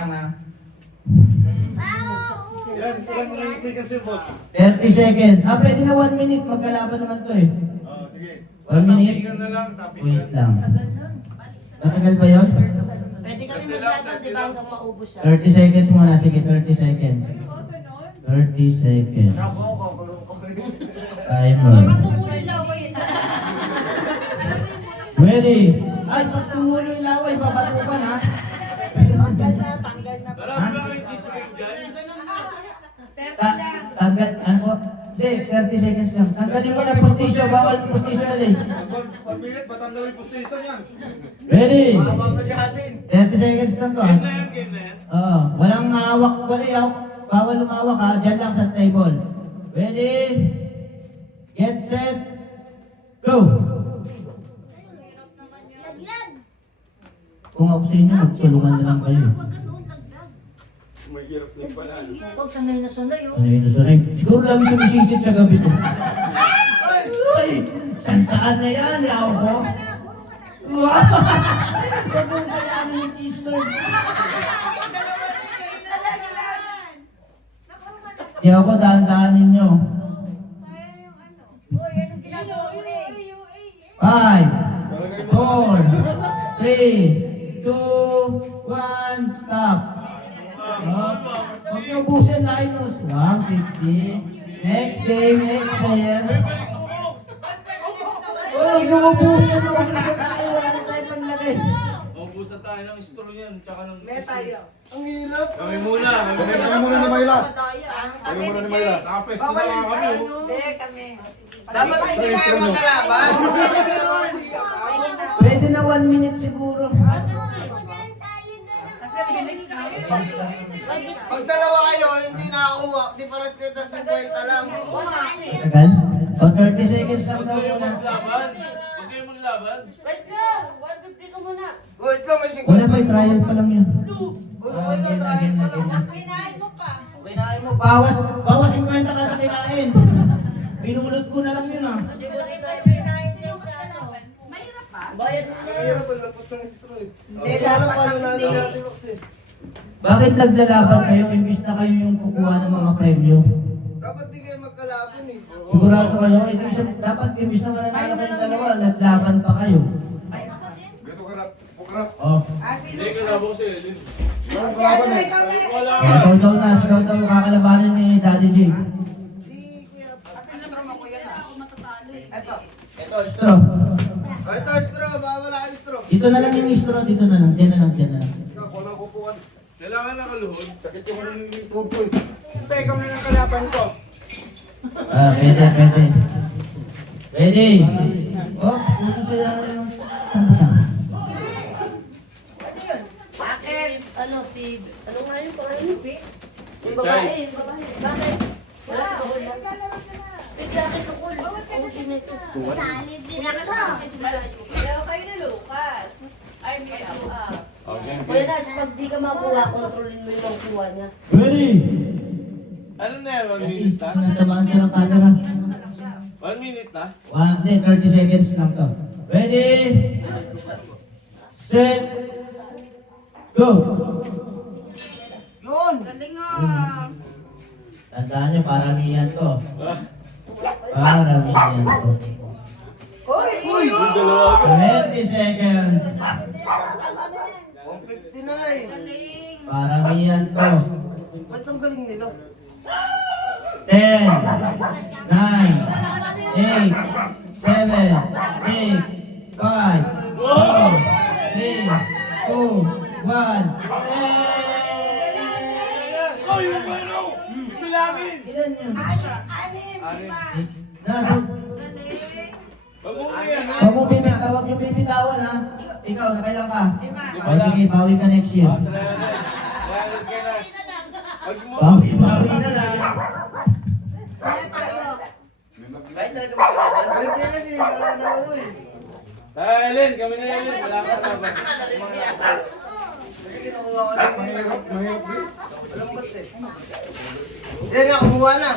lang ha. Ilang seconds yung boss? 30 seconds. Ah, pwede na 1 minute. Magkalaban naman to eh. Sige. 1 minute. Tapikan na lang, tapikan. Wait lang. Matagal ba yun? Pwede kami maglaban, di ba hanggang maubos siya? 30 seconds muna. Sige, 30 seconds. 30 seconds. Timer. Ready? Ay, pag tumulo yung laway, babatukan ha? Tanggal na. Marami ba kayong cheesecake dyan? Tanggal, ano? Hindi, 30 seconds lang. Tanggalin mo na postisyo, bawal postisyo alin. 1 minute, batanggal yung pustisan yan. Ready? Mababa siya atin. 30 seconds lang to ha? Game na yan, game na yan. Oo, walang mahawak, bawal lumawak ha, dyan lang sa table. Ready? Get set, go! Kung ako sa inyo, magtulungan na lang kayo. Mahirap din pala. Huwag sanay na sanay, oh. Ano yun, sorry? Siguro lagi sumisisit sa gabi to. Ay! Santaan na yan, yaw ko. Wow! Gagawin sa yan yung t-shirt. Yaw ko, dahan-dahanin nyo. 5, 4, 3, 2, 1, stop. Huwag niyo ubusin, Linus. 150. Next game, next player. Huwag niyo ubusin, ubusin tayo. Wala na tayo panlagay. Maubusan tayo ng straw yan, tsaka ng... Ang hirap. Kami muna ni Mayla. Kami muna ni Mayla. Nakapwesto na nga kami. Kami. Dapat hindi kayo magkalaban. Pwede na 1 minute siguro. Pag dalawa kayo, hindi nakakuha. Difference kita 50 lang. Tagal? O 30 seconds lang daw muna. Maglaban. Huwag kayo maglaban. Wait ka! 150 ka muna. Wait lang, may 50. Wala pa, trial pa lang yun. Wala, try pa lang. Kinain mo pa. Kinain mo, bawas 50 kada kinain. Pinulot ko na lang yun ah. Mahirap pa. Bayad mo na. Mahirap pag lapot ng straw eh. Hindi alam paano natin natin kasi. Bakit naglalaban kayo imbis na kayo yung kukuha ng mga premyo? Dapat di kayo magkalaban eh. Sigurado kayo, dapat imbis na mananalo kayong dalawa, naglaban pa kayo. Beto karap. Pukarap. Oh. Hindi ka labong si Elin. Kalaban eh. Wala. Sigaw daw kakalabanin ni Daddy J. Si Kuya, asan straw mo kuya na? Eto. Ito, straw. Ito straw, bawala ang straw. Dito na lang yung straw, dito na lang, dyan na lang, dyan na lang. Wala kupuan. Kailangan nakaluhod. Sakit yung tubo eh. Hintay kami ng kalaban ko. Ah, pwede. Ready? Oh, dito sila yung... Akin, ano nga yung pangalan mo, Pete? Yung Chay. babae, Bakit? Wala ka ko. Pete, akin ko cool. Salid din ako. Kaya kayo na, Lucas. Ay, may Okay. Wala na, so pag di ka makuha, kontrolin mo yung kuha niya. Ready? Ano na yan? 1 Kasi minute na? natamaan ka ng camera. 1 minute na? 30 seconds lang to. Ready? Set. Go! Yun! Galing Tandaan nyo, paramihan to. Paramihan to. Uy! 20 seconds. 150 na eh. Paramihan to. Ba't ang galing nila? 10, 9, 8, 7, 6, 5, 4, 3, 2, 1. Oh, yung ano? Bilangin! Ilan yun? Anim. Nasa, Wag mo yan ha? huwag yung bibitawan ha. Ikaw, nakailan ka? O sige, bawi ka next year. Bayad ka na. Wag mo. Bawi na lang. Kahit talaga magkalaban. Galing kayo kasi, wala na ako eh. Elin, kami na Elin. Wala ka na ba? Kasi kinukuha ko na yung walang ba't eh. Hindi nga, kumuha na.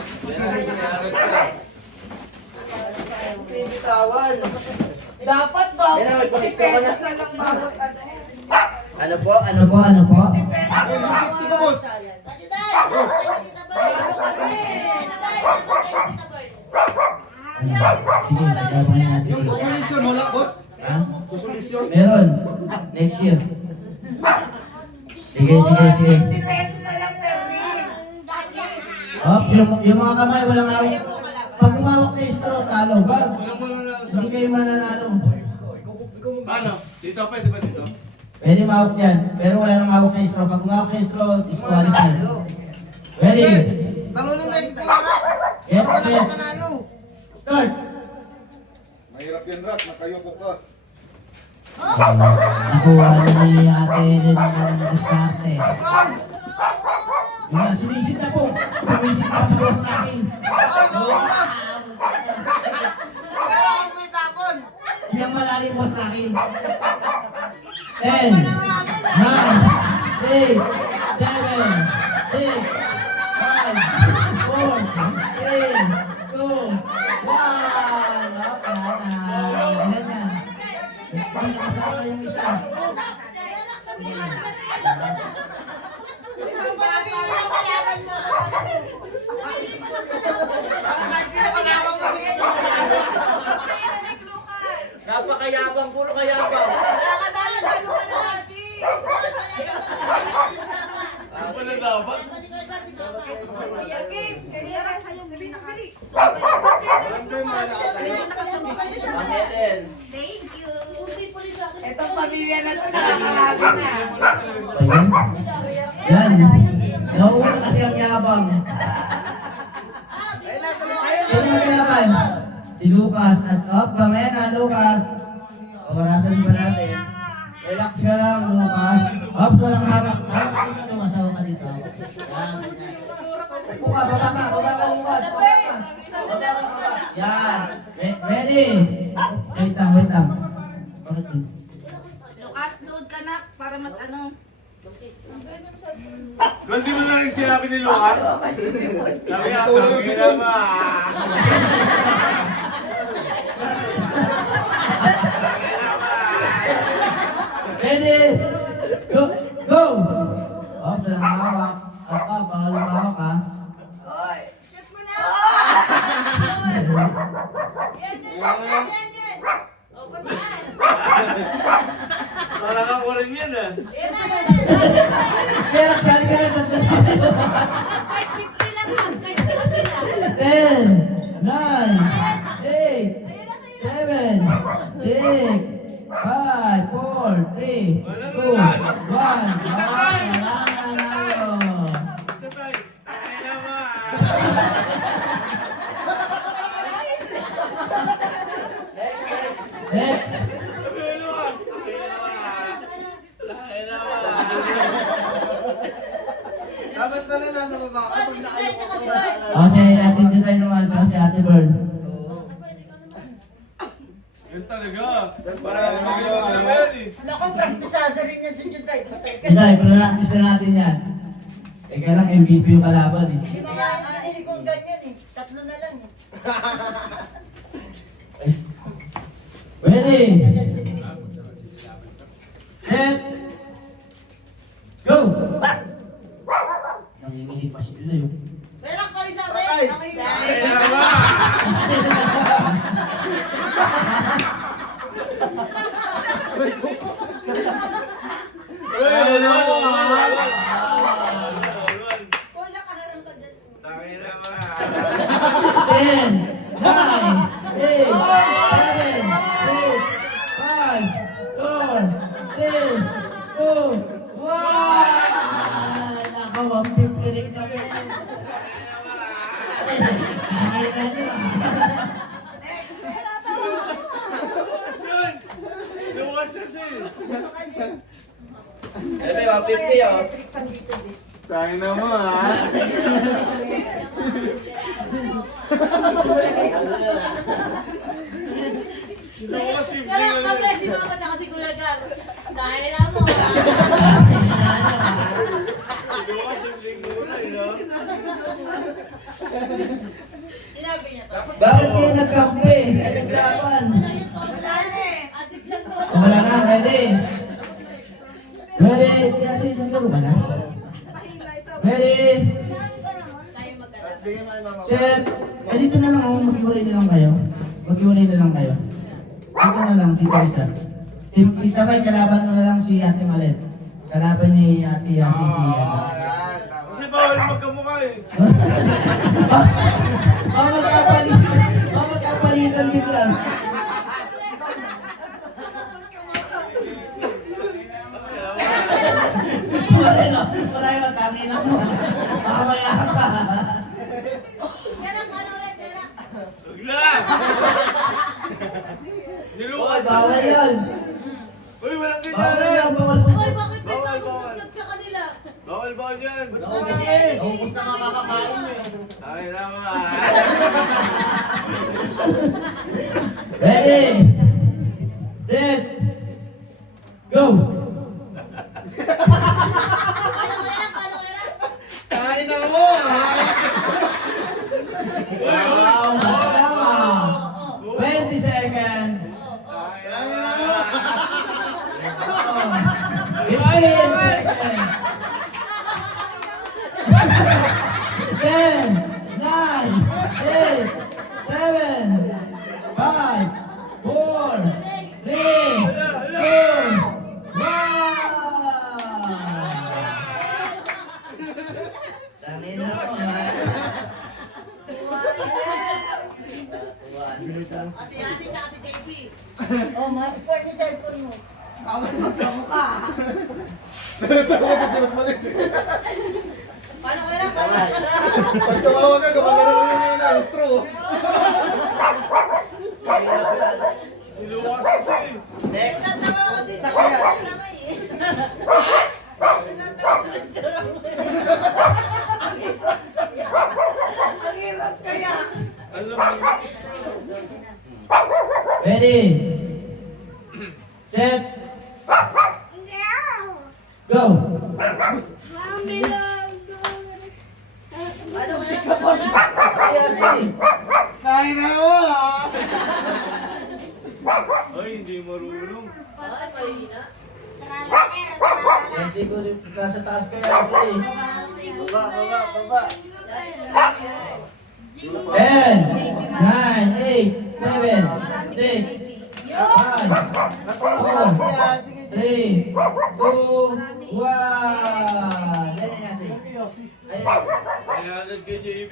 Bibitawan. Dapat ba? Yan na, may pakista ka na. lang bawat ano. Ano po? Ano po? Ano po? 50 ka, boss. Sige, gagawin natin. Yung consolation, wala, boss. Ha? Consolation. Meron. Next year. Sige, sige, sige. 50 pesos na lang per ring. Oh, yung mga kamay, walang hawak. Pag umawak sa straw, talo. Bag. Hindi kayo mananalo. Ano? Dito, pwede ba dito? Pwede mawak yan. Pero wala nang hawak sa straw. Pag umawak sa straw, disqualify. Ready? Talunin mo yung pura. Get Wala set. kang panalo. Start. Mahirap yan, Rak. Nakayoko ka. Nakuha na ni ate din ang diskarte. Yun na, sumisid na po. Sumisid na si Boss Rocky. Pero kung may tapon. Yung malalim, Boss Rocky. 10, 9, 8, 7, 6, 5, 4, 3, 2, 1. Okay, na. Ilan yan? Hindi nakasama yung isa. Napakayabang, puro kayabang. Ano pala dapat? Ganda yung mga nakatayo. Thank you. Itong pamilya na to nakakalaban na. Ayan. Yan. Nauuna kasi ang yabang. Ayun na, tuloy kayo. Sino magkalaban? Si Lucas. At mamaya na, Lucas. Orasan pa natin. Relax ka lang, Lucas. Ops, walang harap. Harap ka na, Lucas. Hawak ka dito. Yan. Buka, baba ka. Baba ka, Lucas. Baba ka. Baba ka, baba. Yan. Ready? Wait lang, wait lang. Bakit yun? Lucas, load ka na para mas ano. Kung di mo na rin sinabi ni Lucas, sabi nga, tangin naman. Ready? Go! Go! Ops, walang hawak. Up, up. Bawal lumawak, ha? Shoot mo na! Yan. Open pass. Parang ako rin yan ah. Kaya nagsali ka na. 550 lang lang. 550 lang. 10, 9, 8, 7, 6, 5, 4, 3, 2, 1. Wala nanalo. Isa tayo. Tangin naman. Next. Sabi ni Lucas, tangin naman. Tangin naman. Dapat pala nasa baba ka pag nakayoko ka. Ako si Ate Juday naman para si Ate Bird. Yun talaga. Para sa mga ginawa naman yan eh. Naku, praktisado rin yan si Juday. Juday, practice na natin yan. Teka lang, MVP yung kalaban eh. Hindi mo nga kung ganyan eh. Tatlo na lang eh. Ready? Set! Go! Nanginginig pa si Juday oh. Meron ka rin sa Patay. Tangin naman. Uy, ano? Wala ka na rin ka dyan. Tangin naman. 10, 9, 8, 7, 6, 5, 4, 3, 2, 1! Naka, 150 rin kami. Nakita siya. Lukas yun. Lukas kasi. Tayo na mo, ha? Lukas simple Wala nga ka yun. ba? Sino ka nakasiguragan? Dahil na mo. Lukas simple nga yun, no? Sinabi niya to. Bakit kayo nagkampi? Naglaban. Wala na eh. Atip lang ko. Wala na, ready? Ready? Siguro ka na. Ready? Tayo magkala. At bigyan mo kay mama. Set! Eh, dito na lang ako. Maghiwalay na lang kayo. Maghiwalay na lang kayo. Dito na lang, dito isa. Tita May, kalaban mo na lang si Ate Malet. Kalaban ni Ate Yasi si Ate. Ayan, tama. Kasi bawal magkamukha eh. Magkapalitan bigla. Wala yung tangin na mo. Mamaya ka. Ganak, ano ulit, ganak? Bigla! Nilukas Bawal yan. Uy, walang Bawal ganyan! yan. Bawal Hoy, po. bakit may Bawal, bagong bawal. vlog sa kanila? Bawal yan! Ubus na nga makakain mo eh. Ay, naman. Ready? Set! Go! Paano ganak? Kain na mo! Wow! Oo. 20 seconds! Kain na mo! 15 seconds! 10, 9, 8, 7, 5, 4, 3, 2, 1! Tangin na mo, man. Ate-ate ka si Davey. Oh, mas pwede cellphone mo. Paano ganak? Paano ganak? Pag tumawa ka, gumagano rin yung straw. Nilukas kasi. Next! Natawa ko si Sakya. Natawa ko si Chura mo. Ang hirap kaya. Alam mo, Ready? Set! Go! Paano ganak? Yasi! Kain na mo! ay, hindi marunong. Ay, mahina. Yasi ko rin sa taas ka Yasi! Baba. 10, 9, 8, 7, 6, 5, Natulog ka lang kaya. Sige, 3, 2, 1! Ganyan Yasi. Kailangan kay JB.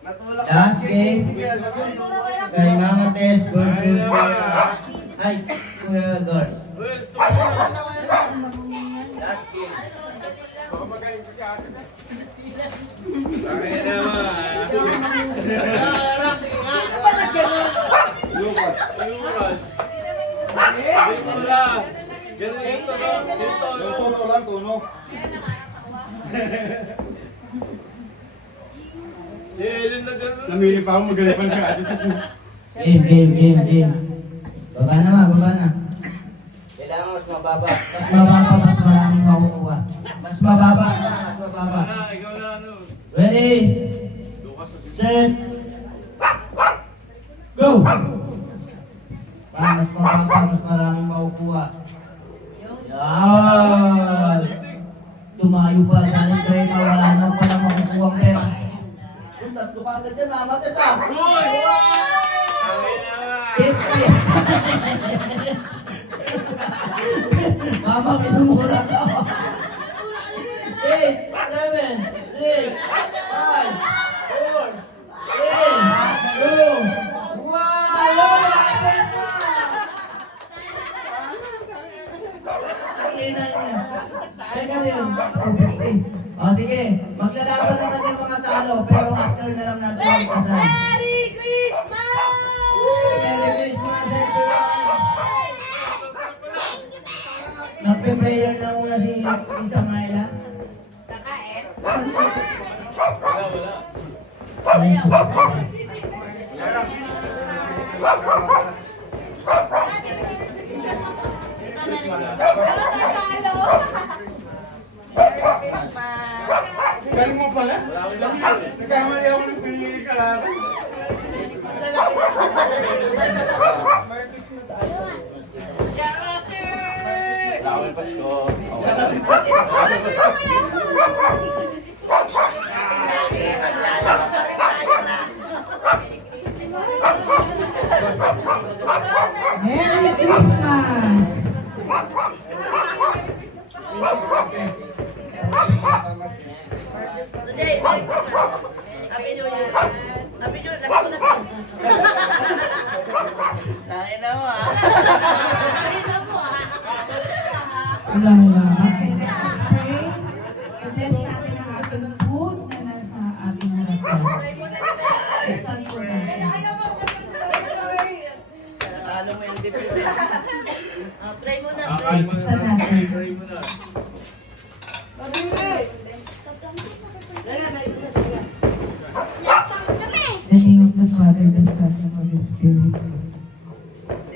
natulog ka. Last Sige, game. bigyan. Sabi mo. Kay Mama Tess versus Ay, Kuya Gors. Well, stop na. Last game. Kain naman. Lukas. Nilukas. Dito lang. Ganito lang. Dito lang. Tuno lang, tuno. Si Ellen na gano'n. Namili pa ako magalipan ka ate. Game. Baba na. Kailangan mas mababa. Mas mababa, mas maraming makukuha. Mas mababa. Ah, ikaw na ano. Ready? Lukas. Set! Go! Para mas mababa, mas maraming makukuha. Yan! Tumayo pa. Dahil tayo wala na pala makukuha ang pera. Yung tatlo ka agad yan, Mama Tess ah! Uy! Kain naman. 50! Mama, minumura ka. 8, 7, 6, 5, 4, 3, 2, 1. Lola, agad na! Tangina niya. Teka rin. Sige, maglalaban naman yung mga talo, pero after na lang natin ang kasal. Merry Christmas! Merry Christmas, everyone! Magpe-prayer na muna si Tita Myla. Galing mo pala? Nagkamali ako ng pinili ka lang. Bawal Bawal Pasko. Merry Christmas! Today, Happy New Year. Happy New Year. Last mo na to. Tangin na mo ah. Tangin na mo ah. Walang lahat. Okay? Suggest natin ang ating food na nasa ating harapan. Saan po natin? Alam mo yung dipin. Play mo na. Akal mo Saan na. natin? Pray mo na.